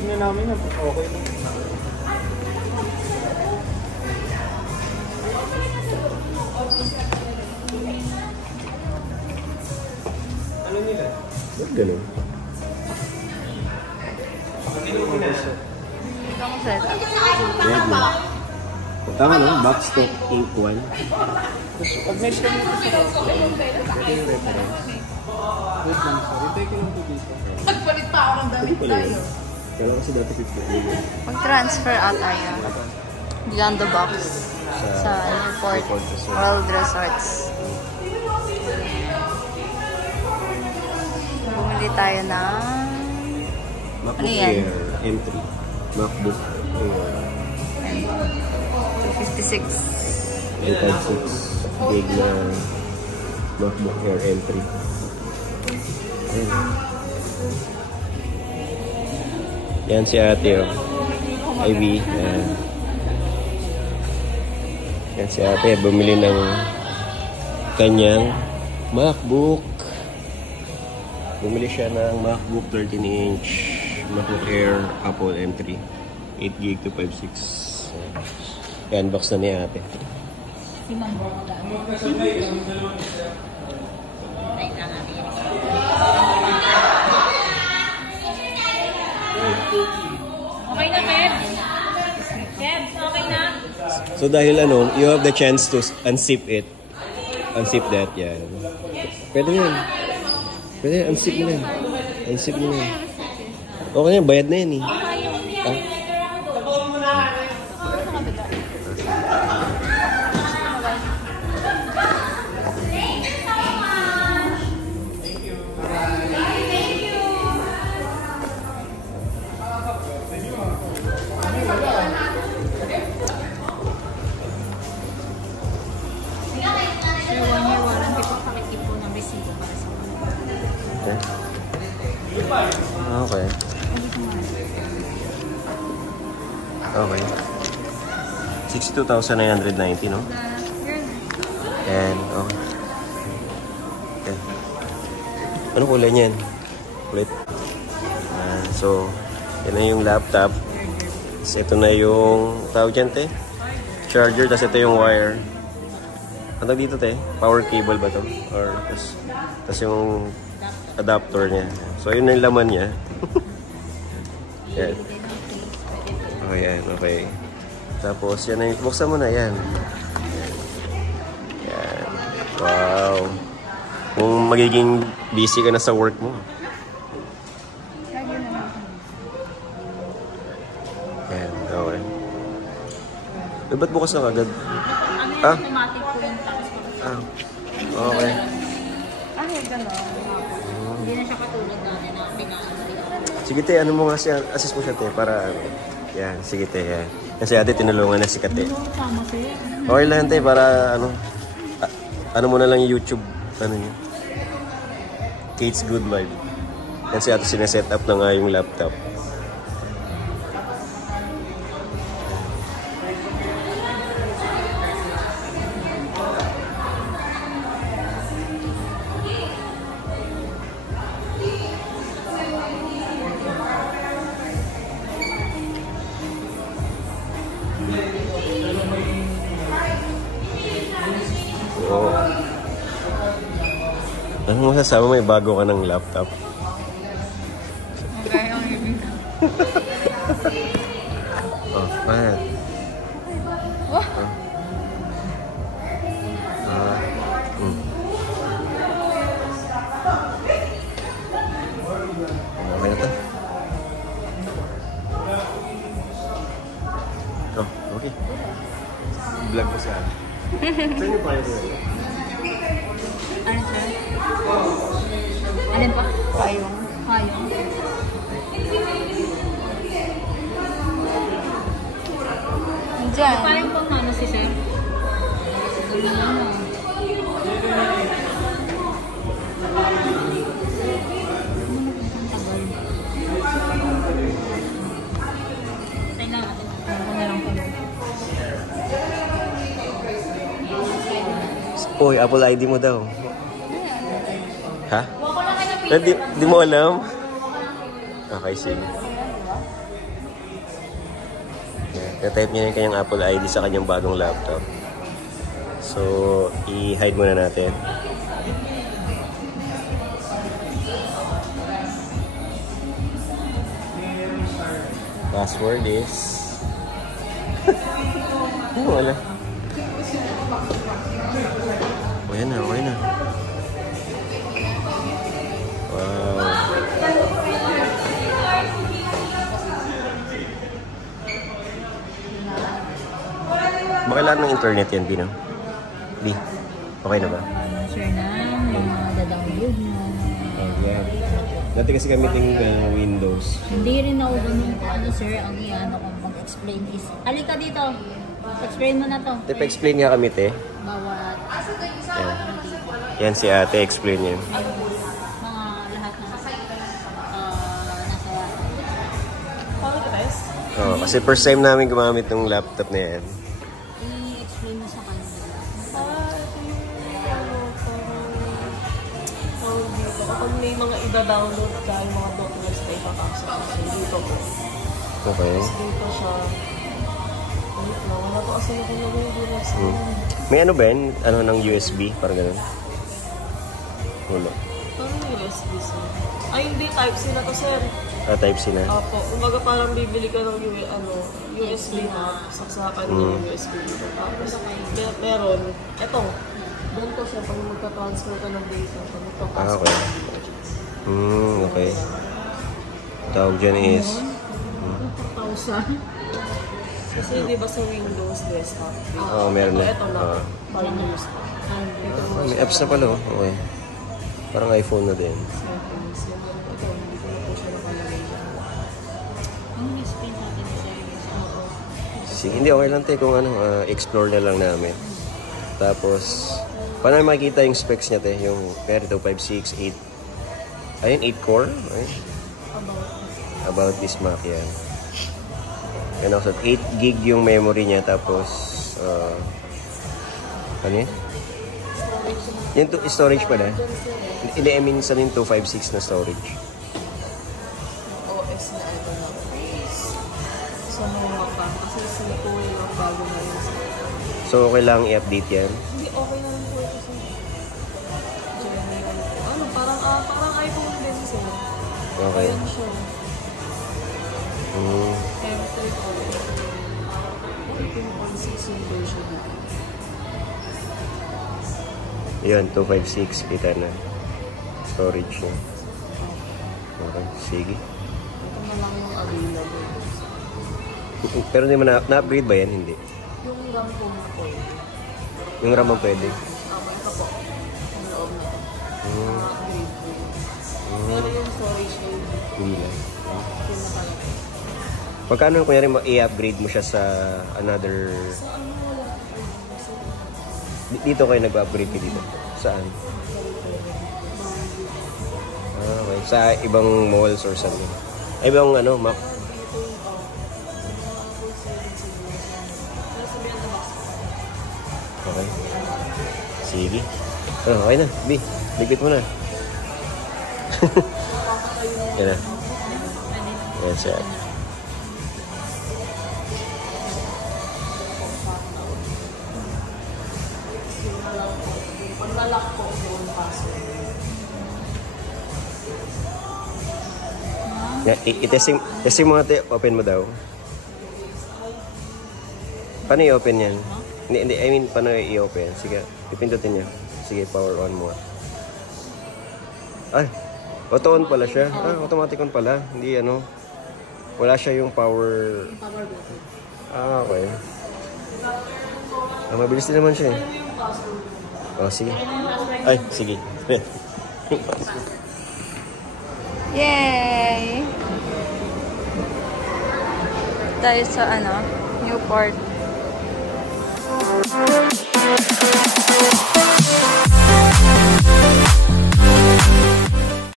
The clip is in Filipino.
na-receive na namin yan. Okay lang. Ano nila? Ba't ganun? Ready. Tama no? Backstock ink 1. Pag may scan mo kasi ito yung reference. Wait lang, sorry. Take ko lang po dito. Nagpalit pa ako ng damit tayo. Kala kasi dati 50. Mag-transfer out tayo. Beyond the box. Sa Newport World Resorts. Bumili tayo ng... MacBook Air M3. MacBook Air. 56. 256 gig na MacBook Air M3. Ayan. Yan si ate, oh. Ivy. Yan. Yan si ate, bumili ng kanyang MacBook. Bumili siya ng MacBook 13-inch MacBook Air Apple M3. 8 gig to 56. Yan, box na ni ate. Okay na, Kebs? Kebs, okay na? So dahil ano, you have the chance to unzip it. Unzip that, yan. Pwede yan. Pwede yan, unzip mo na yan. Unzip mo na yan. Okay yan, bayad na yan eh. Ah? Okay. Okay. 62,990, no? And, okay. Okay. Ano kulay niyan? Kulit. So, yan na yung laptop. So, ito na yung tawag dyan, te? Charger, tapos ito yung wire. Ano dito, te? Power cable ba to? Or, tapos yung adapter niya. So, yun na yung laman niya. Yan. Okay, yan. Okay. Tapos, yan na yung... Buksan mo na, yan. Yan. Yan. Wow. Kung magiging busy ka na sa work mo. Yan. Okay. Eh, ba't bukas na agad? Ah? Automatic po yung tax ko. Ah. Okay. Ay, gano'n. Hindi na siya katulad natin na pinaka. Sige, te. Ano mo nga siya? Assist mo siya, te. Para... Yan. Sige, te. Yan. Kasi ate, tinulungan na si Kate. Okay lang, te. Para ano... ano mo na lang yung YouTube. Ano niya? Kate's Good Life. Yan si ate sineset up na nga yung laptop. Oh. Ano masasabi mo? May bago ka ng laptop? Okay, ang ibig. Oh, ayan. Oh. Okay na to. Oh, okay. Vlog ko siya. Saan yung payo ko? Ano siya? Alin pa? Payong. Payong. Diyan. Payong pang ano si Sir? Uy, Apple ID mo daw. Ha? Di mo alam? Okay, sige. Na-type niya yung kanyang Apple ID sa kanyang bagong laptop. So, i-hide muna natin. Password is... wala. Okay na, okay na. Wow. Baka lahat ng internet yan, Pino? Di? Okay na ba? Sure na, yung mga da-download mo. Oh, yeah. Dati kasi gamitin Windows. Hindi rin ako ganun kung ano sir, ang iano kung pag-explain is. Halika dito, explain mo na to. Explain nga kami, te. Bawat Yan. Yan si ate, explain yan. mga lahat na nasa Oh, kasi first time namin gumamit ng laptop na yan. i-explain mo sa kanila. Kapag may mga i-download ka, yung mga documents na ipapasa ko sa dito po. Okay. Dito siya. Wait lang, wala po kasi yung documents. May ano ba yan? Ano ng USB? Parang ganun. Wala. Parang USB sir. Ay hindi, Type-C na to sir. Type-C na. Opo, umaga parang bibili ka ng USB na, saksakan niya yung USB dito. Tapos meron, eto, doon to siya pag magka-transfer ka ng data. Pag magka-transfer Okay. Okay. Tawag dyan is... 1,000. Kasi di ba sa Windows desktop? Oo, meron na. Ito na, parang news pa. Dito mo May apps na pala, oh. Okay. Parang iPhone na din. settings. Ito, hindi ko na po siya nakalagay dyan. Ano explain natin sir? Sige, hindi, okay lang tayo kung ano, explore na lang namin. Tapos, paano makikita yung specs niya, te? Yung Perito 56, 8. Ayun, 8 core. Ayun. About this Mac, yan. And also, 8 gig yung memory niya. Tapos, ano yun? Yung storage pala. Hindi, I mean, sa yung 256 na storage. OS na ito na. So, mga pa. Kasi C2 yung bago na yun. So, okay lang i-update yan. Hindi, okay na rin po ito sir. Ano, parang iPhone din sir. Okay. Ayan siya. M3 OS. 14.6 yung version na. Yun, 256. Kita na. Storage niya. Okay, sige. Ito na lang yung available. Pero hindi mo na-upgrade ba yan? Hindi. Yung RAM po mo po. Yung RAM ang pwede. Ito po. Yung loob na to. Upgrade po. Pero yung storage na yun. Hindi na. Pinakalaki. Pagkano kunyari i-upgrade mo siya sa another... Sa ano wala Dito kayo nag-upgrade ka dito? Saan? Okay. Sa ibang malls or something? Ay, ibang ano, Mac? Okay. Sige. Okay na. B, ligpit mo na. Yan na. Yan siya. Pag-lock po yung password. I-testing mo natin. Open mo daw. Paano i-open yan? Hindi, I mean, paano i-open? Sige, ipindutin niya. Sige, power on mo. Ay, auto on pala siya. Automatic on pala. Hindi ano. Wala siya yung power. Power button. Okay. Mabilis din naman siya eh. Ano yung password? Oh, sige. Ay, sige. Yay! Tayo sa Newport.